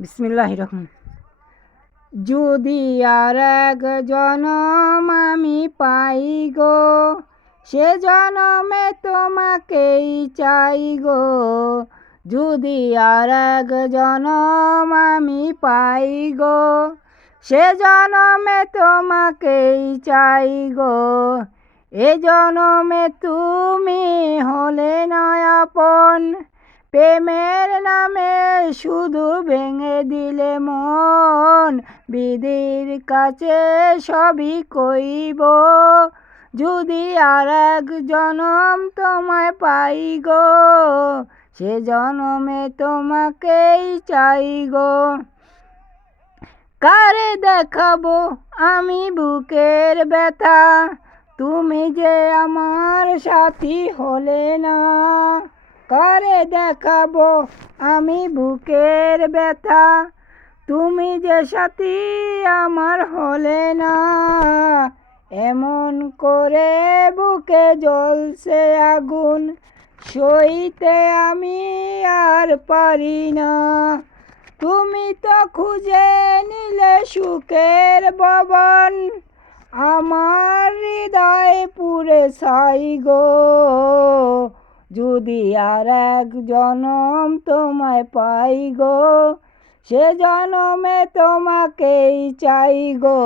বিসমিল্লাহির রহমান। যদি আর এক জনম আমি পাই গো, সে জনমে তোমাকেই চাই গো। যদি আর এক জনম আমি পাই গো, সে জনমে তোমাকেই চাই গো। এ জনমে তুমি হলে না আপন, প্রেমের নামে শুধু ভেঙে দিলে মন। বিধির কাছে সবই কইব, যদি আর এক জনম তোমায় পাই গো, সে জনমে তোমাকেই চাই গো। কারে দেখাবো আমি বুকের ব্যথা, তুমি যে আমার সাথী হলে না। কারে দেখাবো আমি বুকের ব্যথা, তুমি যে সাথী আমার হলে না। এমন করে বুকে জ্বলছে আগুন, সইতে আমি আর পারি না। তুমি তো খুঁজে নিলে সুখের ভবন, আমার হৃদয় পুড়ে ছাই গো। যদি আর এক জনম তোমায় পাই গো, সে জনমে তোমাকেই চাই গো।